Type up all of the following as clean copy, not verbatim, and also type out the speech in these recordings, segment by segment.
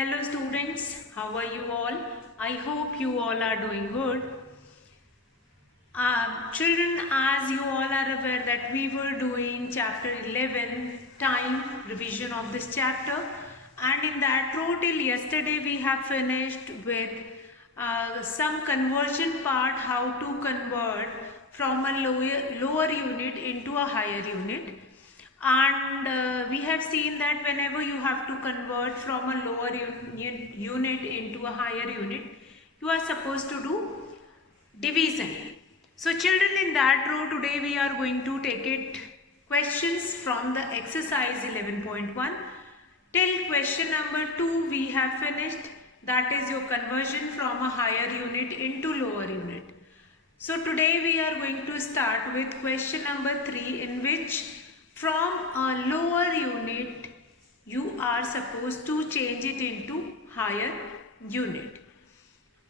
Hello students, how are you all? I hope you all are doing good. Children, as you all are aware that we were doing chapter 11, time revision of this chapter, and in that row till yesterday we have finished with some conversion part, how to convert from a lower unit into a higher unit. And we have seen that whenever you have to convert from a lower unit into a higher unit, you are supposed to do division. So children, in that row today we are going to take it questions from the exercise 11.1 till question number 2 we have finished, that is your conversion from a higher unit into lower unit. So today we are going to start with question number 3, in which from a lower unit you are supposed to change it into higher unit.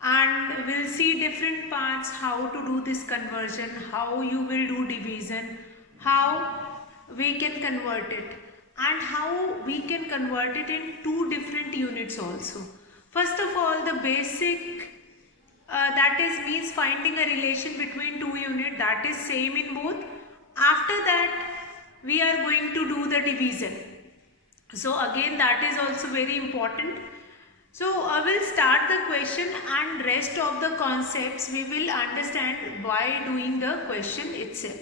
And we'll see different parts, how to do this conversion, how you will do division, how we can convert it, and how we can convert it in two different units also. First of all, the basic that is means finding a relation between two units, that is same in both. After that we are going to do the division. So again that is also very important. So I will start the question and rest of the concepts we will understand by doing the question itself.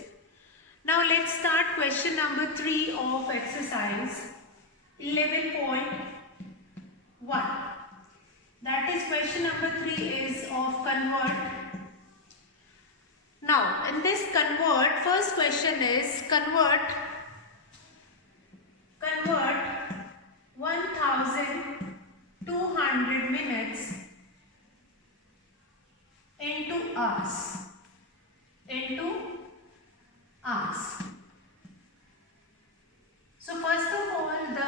Now let's start question number 3 of exercise 11.1. That is question number 3 is of convert. Now in this convert, first question is convert 1200 minutes into hours. So first of all, the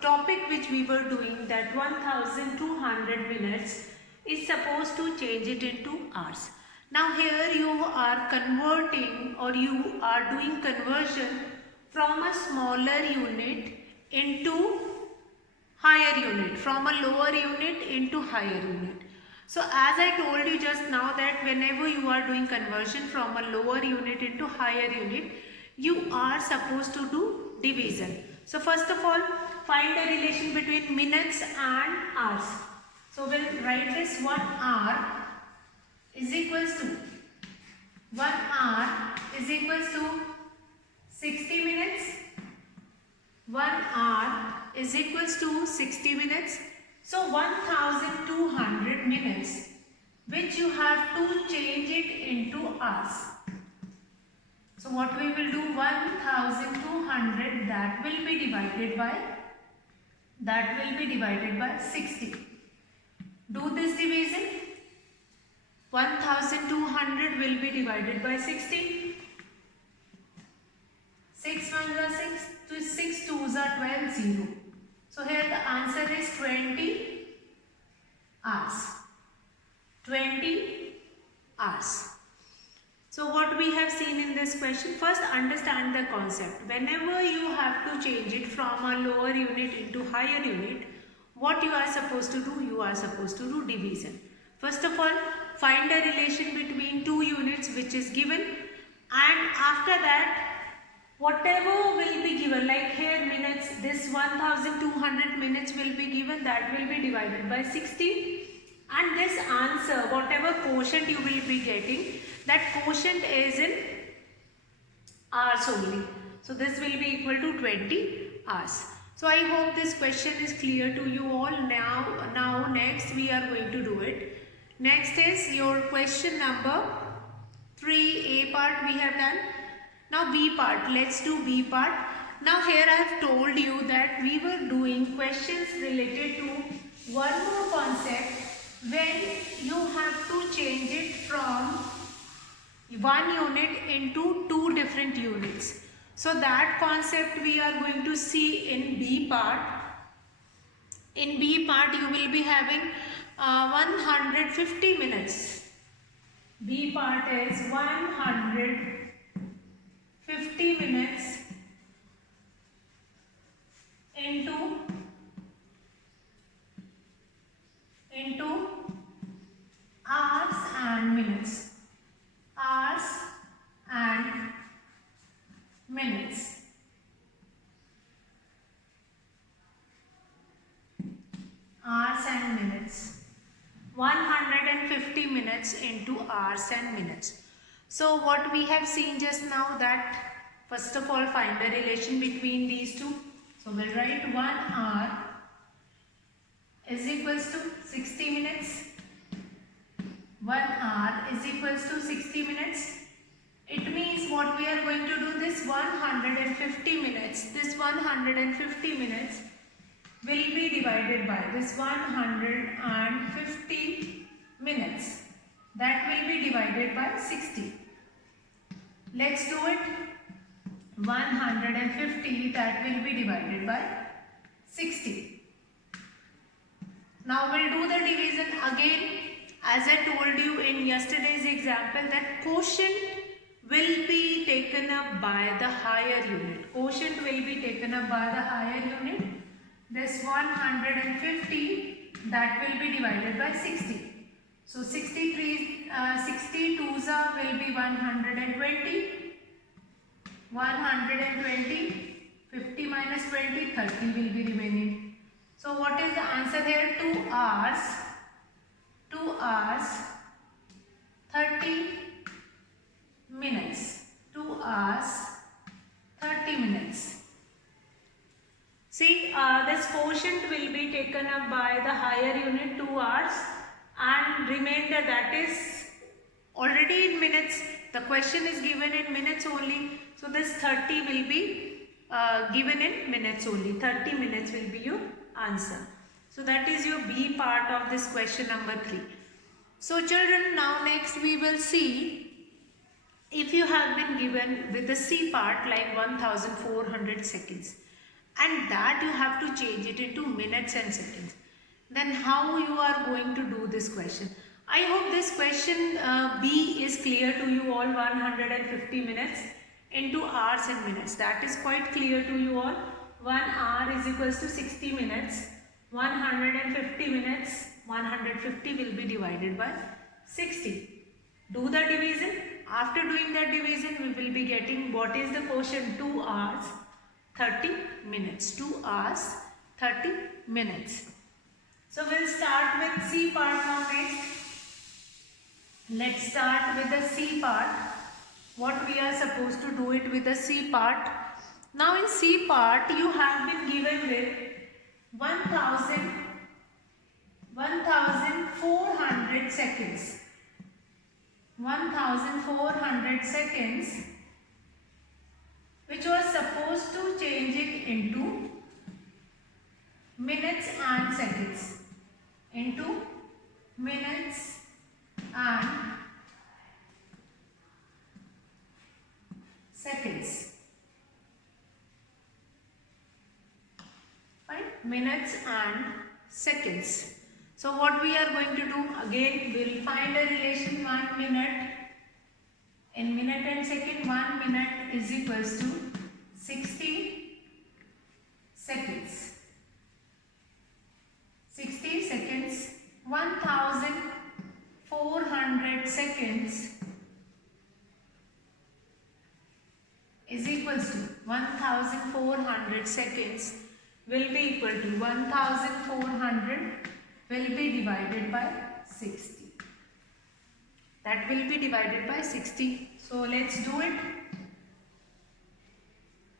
topic which we were doing, that 1200 minutes is supposed to change it into hours. Now here you are converting, or you are doing conversion from a smaller unit into higher unit, from a lower unit into higher unit. So as I told you just now that whenever you are doing conversion from a lower unit into higher unit, you are supposed to do division. So first of all, find a relation between minutes and hours. So we'll write this 1 hour is equals to 60 minutes. 1 hour is equals to 60 minutes. So 1200 minutes, which you have to change it into hours. So what we will do, 1200 that will be divided by 60. Do this division. 1200 will be divided by 60. 6 1s are 6, 6 2s are 12, 0. So here the answer is 20 hours. 20 hours. So what we have seen in this question, first understand the concept. Whenever you have to change it from a lower unit into higher unit, what you are supposed to do? You are supposed to do division. First of all, find a relation between two units which is given, and after that whatever will be given, like here minutes, this 1200 minutes will be given, that will be divided by 60, and this answer, whatever quotient you will be getting, that quotient is in hours only. So this will be equal to 20 hours. So I hope this question is clear to you all. Now next we are going to do it. Next is your question number 3, A part we have done. Now B part, let's do B part. Now here I have told you that we were doing questions related to one more concept, when you have to change it from one unit into two different units. So that concept we are going to see in B part. In B part you will be having 150 minutes. B part is 150 minutes into hours and minutes. 150 minutes into hours and minutes. So what we have seen just now, that first of all find the relation between these two. So we'll write 1 hour is equals to 60 minutes. 1 hour is equals to 60 minutes. It means what we are going to do, this 150 minutes, this 150 minutes will be divided by this 150 minutes. That will be divided by 60. Let's do it. 150 that will be divided by 60. Now we'll do the division again. As I told you in yesterday's example, that quotient will be taken up by the higher unit. Quotient will be taken up by the higher unit. This 150 that will be divided by 60. So 62 will be 120. 120, 50 minus 20, 30 will be remaining. So what is the answer here? 2 hours, 30 minutes. 2 hours, 30 minutes. See, this quotient will be taken up by the higher unit, 2 hours, and remainder, that is already in minutes. The question is given in minutes only. So this 30 will be given in minutes only. 30 minutes will be your answer. So that is your B part of this question number 3. So children, now next we will see, if you have been given with the C part like 1400 seconds, and that you have to change it into minutes and seconds, then how you are going to do this question? I hope this question B is clear to you all. 150 minutes into hours and minutes, that is quite clear to you all. 1 hour is equals to 60 minutes. 150 minutes, 150 will be divided by 60. Do the division. After doing the division, we will be getting what is the quotient? 2 hours 30 minutes. 2 hours 30 minutes. So we'll start with C part now next. Let's start with the C part. What we are supposed to do it with the C part. Now in C part you have been given with 1400 seconds. 1400 seconds, which was supposed to change it into minutes and seconds. Into minutes and seconds. Fine? Minutes and seconds. So what we are going to do, again we will find a relation. 1 minute, in minute and second, 1 minute is equals to 60 seconds. 60 seconds. 1400 seconds is equals to 1400 seconds will be equal to 1400 will be divided by 60. That will be divided by 60. So let's do it.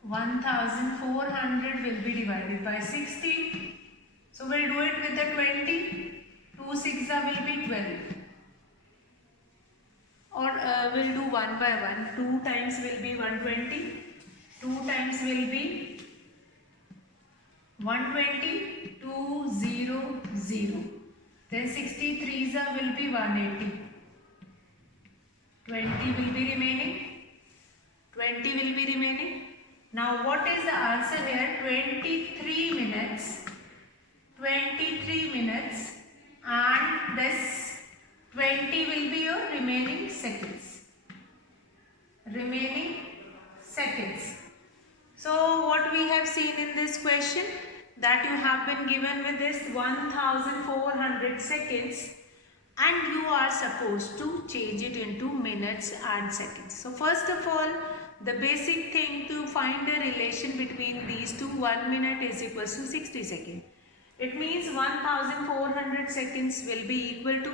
1400 will be divided by 60. So we'll do it with the 20. 2 6 will be 12. Or we'll do one by one. 2 times will be 120. 2 times will be 120, 200. Then 63 will be 180. 20 will be remaining. 20 will be remaining. Now what is the answer here? 23 minutes. 23 minutes, and this 20 will be your remaining seconds. Remaining seconds. So what we have seen in this question, that you have been given with this 1400 seconds and you are supposed to change it into minutes and seconds. So first of all, the basic thing to find a relation between these two, 1 minute is equals to 60 seconds. It means 1400 seconds will be equal to,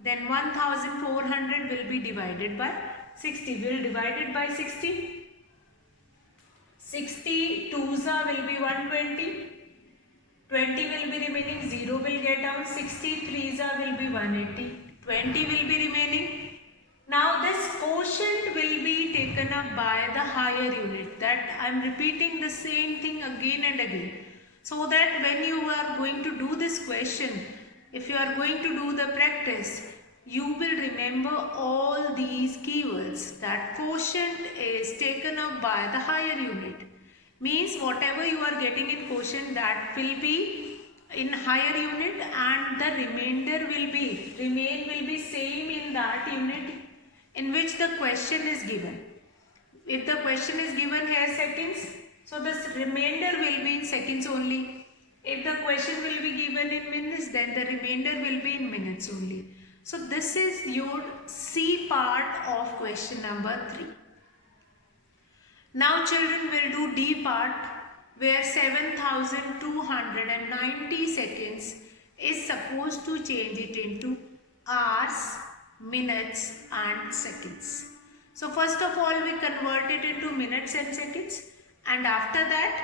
then 1400 will be divided by 60. We'll divide it by 60. 60 twos will be 120. 20 will be remaining, 0 will get out, 60 threes will be 180. 20 will be remaining. Now this quotient will be taken up by the higher unit. That I am repeating the same thing again and again, so that when you are going to do this question, if you are going to do the practice, you will remember all these keywords. That quotient is taken up by the higher unit. Means whatever you are getting in quotient, that will be in higher unit, and the remainder will be same in that unit in which the question is given. If the question is given here seconds, so the remainder will be in seconds only. If the question will be given in minutes, then the remainder will be in minutes only. So this is your C part of question number 3. Now children will do D part, where 7290 seconds is supposed to change it into hours, minutes and seconds. So first of all we convert it into minutes and seconds, and after that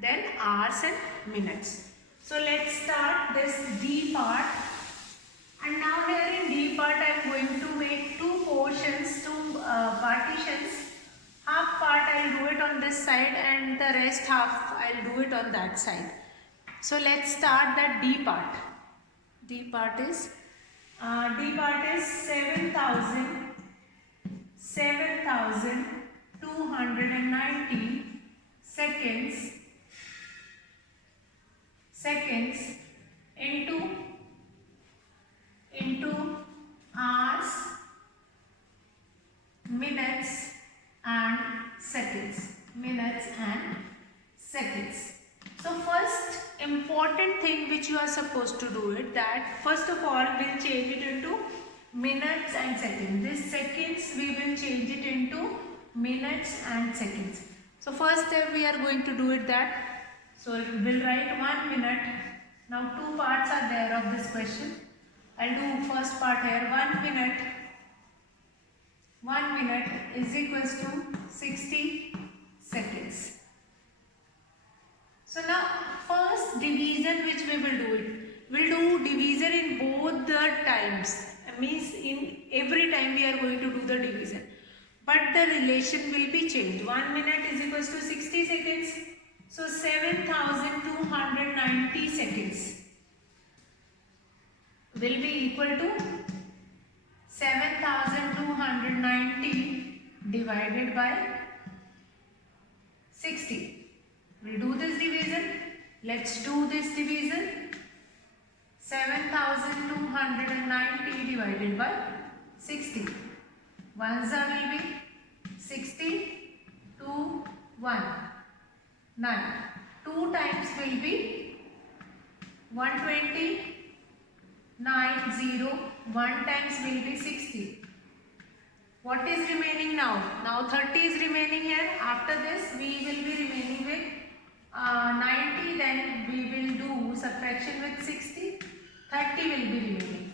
then hours and minutes. So let's start this D part. And now here in D part I am going to make two portions, two partitions. Half part I will do it on this side and the rest half I will do it on that side. So let's start that D part. D part is 7290 seconds into hours, minutes and seconds. So first important thing which you are supposed to do it, that first of all we'll change it into minutes and seconds. This seconds we will change it into minutes and seconds. So first step we are going to do it that. So we'll write 1 minute. Now two parts are there of this question. I'll do first part here. 1 minute. 1 minute is equals to 60 seconds. So now first division which we will do it. We'll do division in both the times. Means in every time we are going to do the division. But the relation will be changed. 1 minute is equals to 60 seconds. So 7290 seconds will be equal to 7290 divided by 60. We'll do this division. Let's do this division. 7290 divided by 60. Ones will be 60, 2, 1. None. 2 times will be 120, 9, 0. 1 times will be 60. What is remaining now? Now 30 is remaining here. After this we will be remaining with 90. Then we will do subtraction with 60. 30 will be remaining.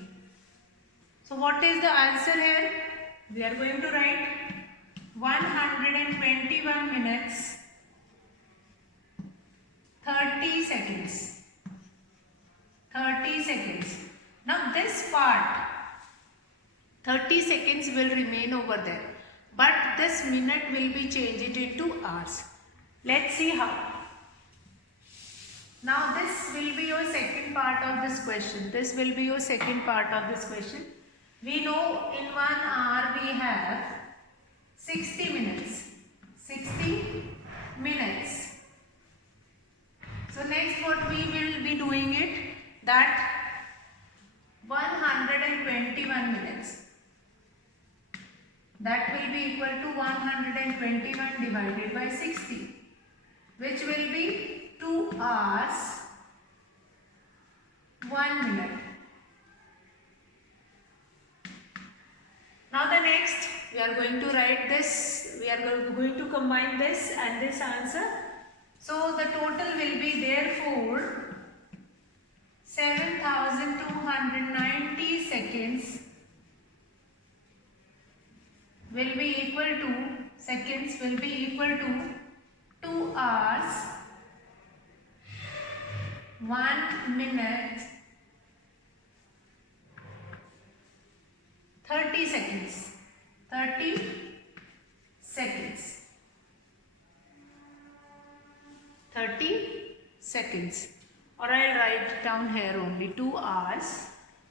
So what is the answer here? We are going to write 121 minutes 30 seconds. 30 seconds. Now this part 30 seconds will remain over there, but this minute will be changed into hours. Let's see how. Now this will be your second part of this question. This will be your second part of this question. We know in 1 hour we have 60 minutes. 60 minutes. So next what we will be doing it, that 121 minutes. That will be equal to 121 divided by 60, which will be 2 hours 1 minute. Now the next we are going to write this, we are going to combine this and this answer. So the total will be therefore will be equal to, seconds will be equal to 2 hours, 1 minute, 30 seconds. 30 seconds. 30 seconds. Or I'll write down here only 2 hours,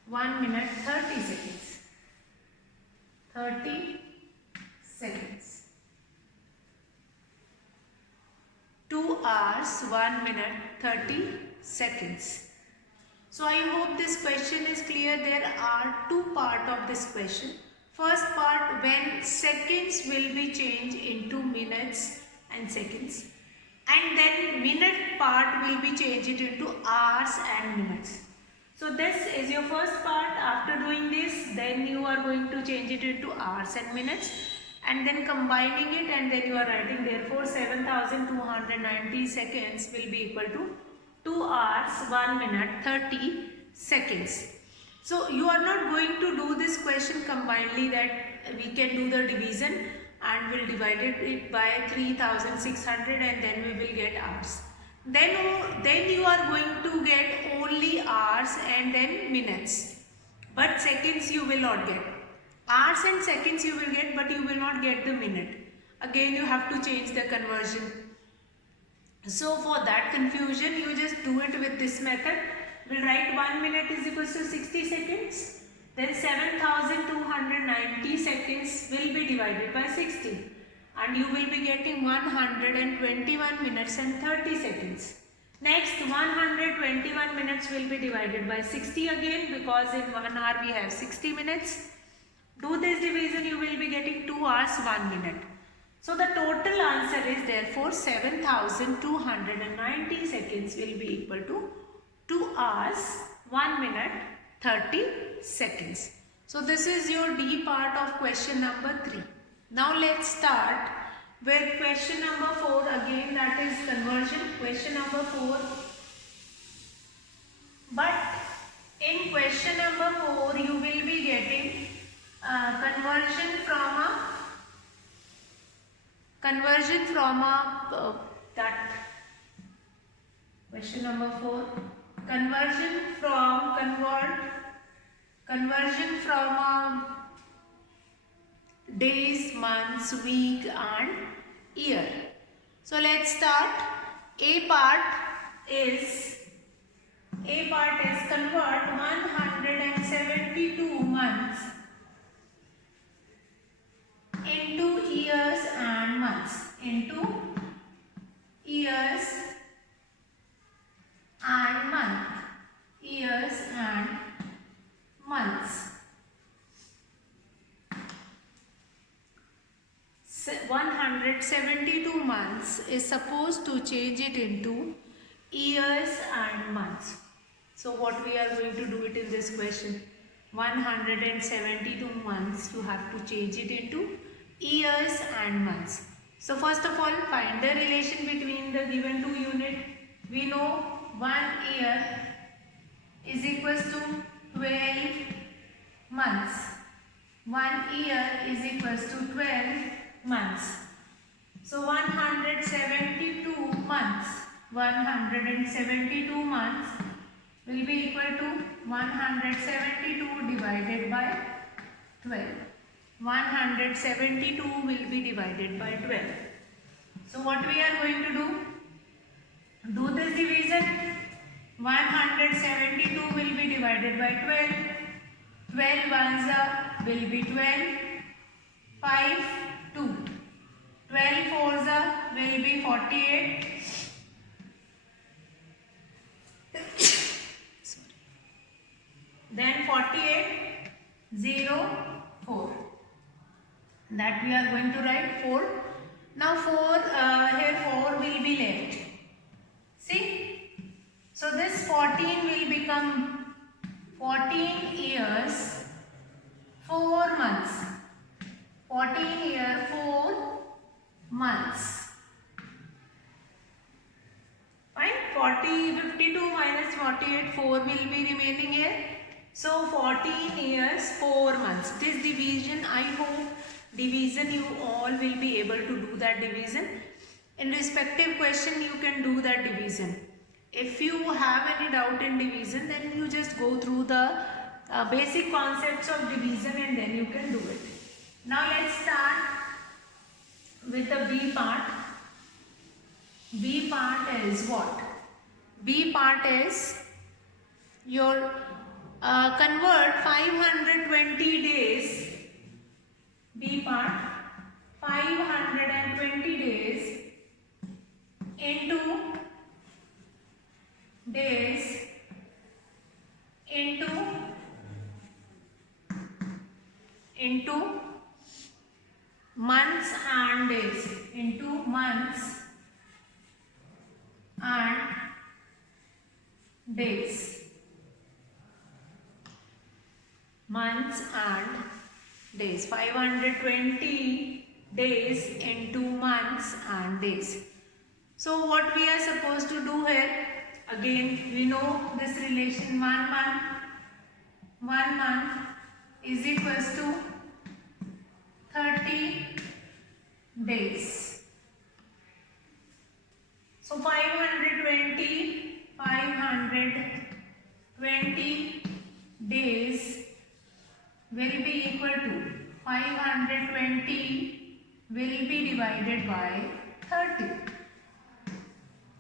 1 minute, 30 seconds. 30 seconds. 2 hours, 1 minute, 30 seconds. So I hope this question is clear. There are two parts of this question. First part, when seconds will be changed into minutes and seconds. And then minute part will be changed into hours and minutes. So this is your first part. After doing this, then you are going to change it into hours and minutes. And then combining it, and then you are writing, therefore 7290 seconds will be equal to 2 hours, 1 minute, 30 seconds. So you are not going to do this question combinedly, that we can do the division and we'll divide it by 3600 and then we will get hours. Then you are going to get only hours and then minutes. But seconds you will not get. Hours and seconds you will get, but you will not get the minute. Again you have to change the conversion. So for that confusion, you just do it with this method. We'll write 1 minute is equal to 60 seconds. Then 7290 seconds will be divided by 60. And you will be getting 121 minutes and 30 seconds. Next, 121 minutes will be divided by 60 again, because in 1 hour we have 60 minutes. Do this division, you will be getting 2 hours, 1 minute. So the total answer is therefore 7290 seconds will be equal to 2 hours, 1 minute, 30 seconds. So this is your D part of question number 3. Now let's start with question number 4 again, that is conversion. Question number 4. But in question number 4 you will be getting conversion from that question number 4, conversion from days, months, week and year. So let's start. A part is convert 172 months into years and months. Into years and month. Years and months. 172 months is supposed to change it into years and months. So what we are going to do it in this question, 172 months you have to change it into years and months. So first of all, find the relation between the given two units. We know 1 year is equals to 12 months. 1 year is equals to 12 months. So 172 months will be equal to 172 divided by 12. 172 will be divided by 12. So what we are going to do? Do this division. 172 will be divided by 12. 12 ones will be 12. 5, 2. 12 fours will be 48. Then 48, 0, 4. That we are going to write 4. Now 4, here 4 will be left. See? So this 14 will become 14 years, 4 months. 14 year, 4 months. Fine? 52 minus 48, 4 will be remaining here. So 14 years, 4 months. This division I hope division, you all will be able to do that division. In respective question you can do that division. If you have any doubt in division, then you just go through the basic concepts of division and then you can do it. Now let's start with the B part. B part is what? B part is your convert 520 days. B part 520 days into days into months and days, into months and days, months and days, 520 days into months and days. So what we are supposed to do here, again we know this relation, 1 month is equals to 30 days. So 520 days will be equal to 520 will be divided by 30.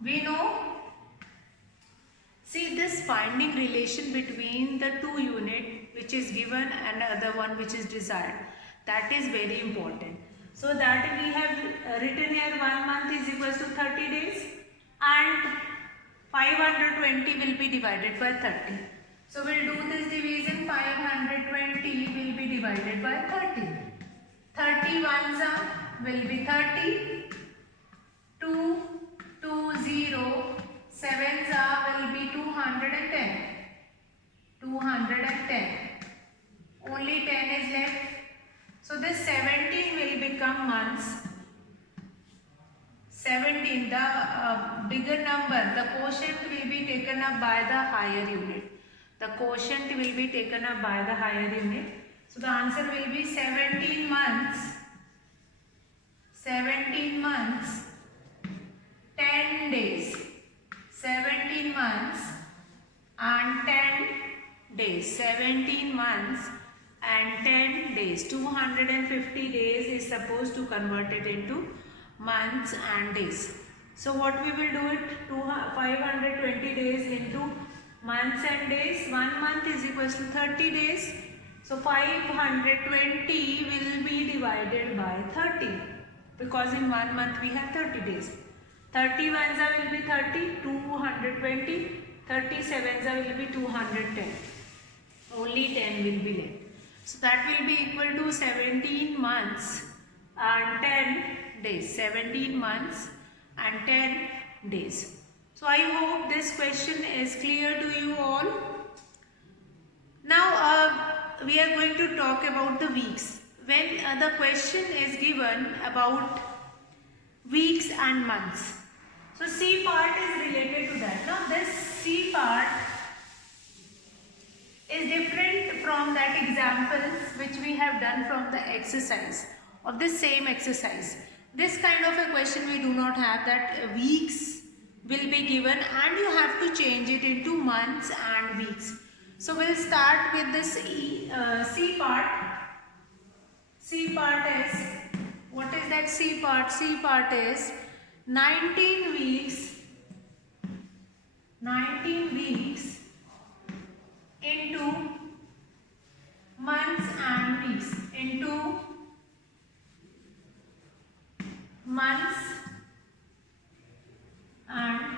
We know, see this finding relation between the two unit which is given and other one which is desired, that is very important. So that we have written here 1 month is equals to 30 days and 520 will be divided by 30. So we'll do this division, 520 will be divided by 30. 30 ones will be 30, 2, 2, 0, 7s will be 210. 210. Only 10 is left. So this 17 will become months. 17, the bigger number, the quotient will be taken up by the higher unit. The quotient will be taken up by the higher unit. So the answer will be 17 months. 17 months, 10 days. 17 months and 10 days. 17 months and 10 days. 250 days is supposed to convert it into months and days. So what we will do it, 520 days into months and days. 1 month is equals to 30 days. So 520 will be divided by 30 because in 1 month we have 30 days. 30 ones will be 30, 220, 37s will be 210. Only 10 will be left. So that will be equal to 17 months and 10 days. 17 months and 10 days. So I hope this question is clear to you all. Now we are going to talk about the weeks. When the question is given about weeks and months. So C part is related to that. Now this C part is different from that examples which we have done from the exercise of the same exercise. This kind of a question we do not have, that weeks will be given and you have to change it into months and weeks. So we'll start with this C part. C part is, what is that C part? C part is 19 weeks into months and weeks, into months and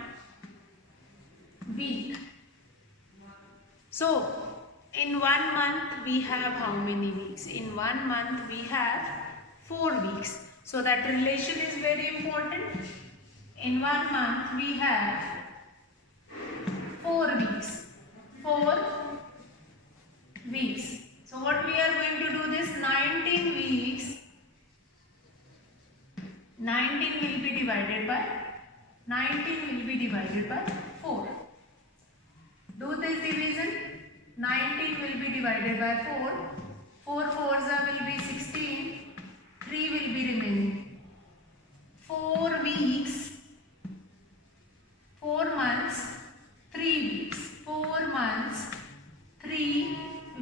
week. So in 1 month we have how many weeks? In 1 month we have 4 weeks. So that relation is very important. In 1 month we have 4 weeks. 4 weeks. So what we are going to do this, 19 weeks. 19 will be divided by 4. Do this division. 19 will be divided by 4. 4 fours will be 16. 3 will be remaining. 4 weeks, 4 months, 3 weeks. 4 months, 3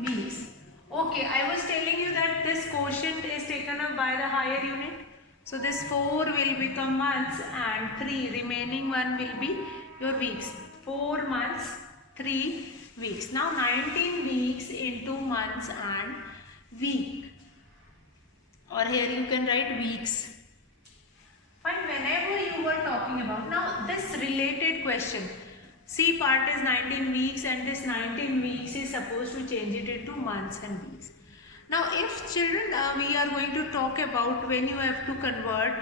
weeks. Okay, I was telling you that this quotient is taken up by the higher unit. So this 4 will become months and 3 remaining one will be your weeks. 4 months, 3 weeks. Now 19 weeks into months and week. Or here you can write weeks. Fine, whenever you were talking about, now this related question, C part is 19 weeks and this 19 weeks is supposed to change it into months and weeks. Now if children, we are going to talk about when you have to convert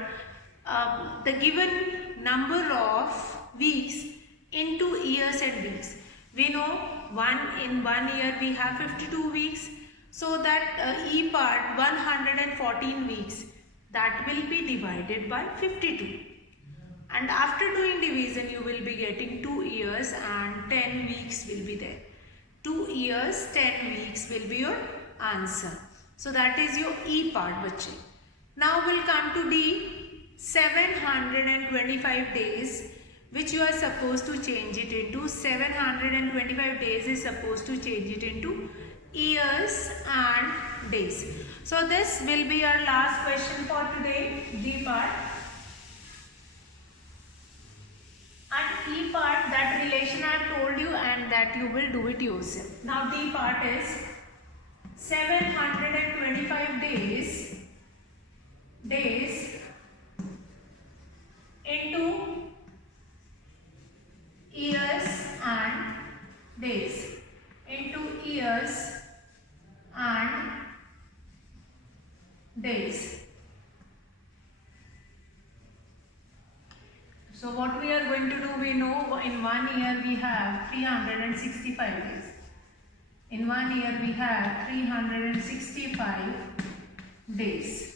the given number of weeks into years and weeks. We know in 1 year we have 52 weeks. So that E part 114 weeks, that will be divided by 52. And after doing division you will be getting 2 years and 10 weeks will be there. 2 years 10 weeks will be your answer. So that is your E part, bache. Now we'll come to D, 725 days, which you are supposed to change it into. 725 days is supposed to change it into years and days. So this will be our last question for today, D part. And E part, that relation I have told you and that you will do it yourself. Now D part is 725 days into years and days into years and days. So what we are going to do, we know in 1 year we have 365 days. In 1 year we have 365 days.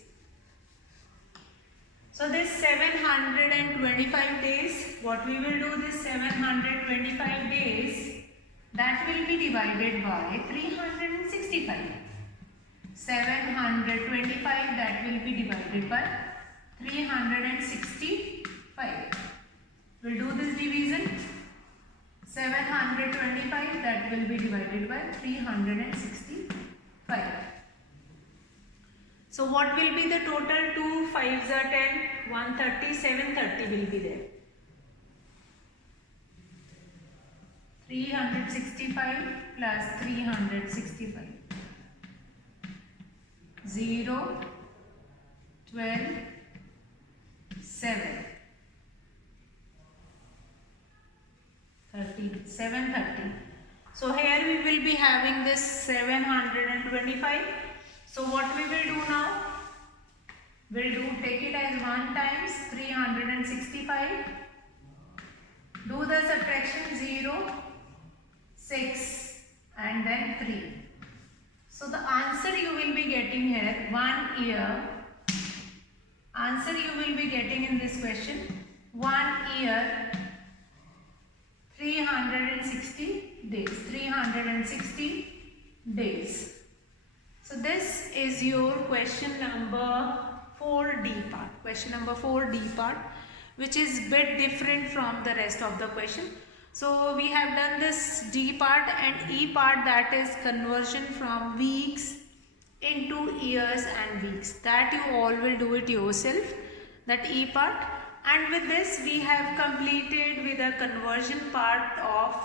So this 725 days, what we will do, this 725 days, that will be divided by 365. 725, that will be divided by 365. We'll do this division. 725, that will be divided by 365. So what will be the total? 2 5s are 10, 130, 730 will be there. 365 plus 365. 0, 12, 7. 30, 730. So here we will be having this 725. So what we will do now? We'll take it as 1 times 365. Do the subtraction, 0, 6 and then 3. So the answer you will be getting here, 1 year. Answer you will be getting in this question, 1 year, 360 days. 360 days. So this is your question number 4D part. Question number 4D part, which is bit different from the rest of the question. So we have done this D part and E part, that is conversion from weeks into years and weeks. That you all will do it yourself, that E part. And with this we have completed with a conversion part of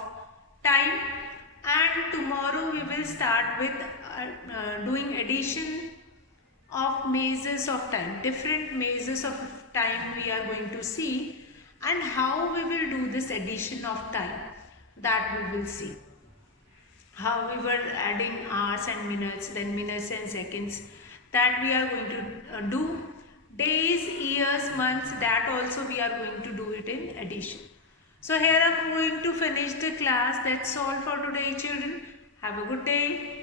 time, and tomorrow we will start with doing addition of measures of time. Different measures of time we are going to see, and how we will do this addition of time, that we will see. How we were adding hours and minutes, then minutes and seconds, that we are going to do. Days, years, months, that also we are going to do it in addition. So here I am going to finish the class. That's all for today, children. Have a good day.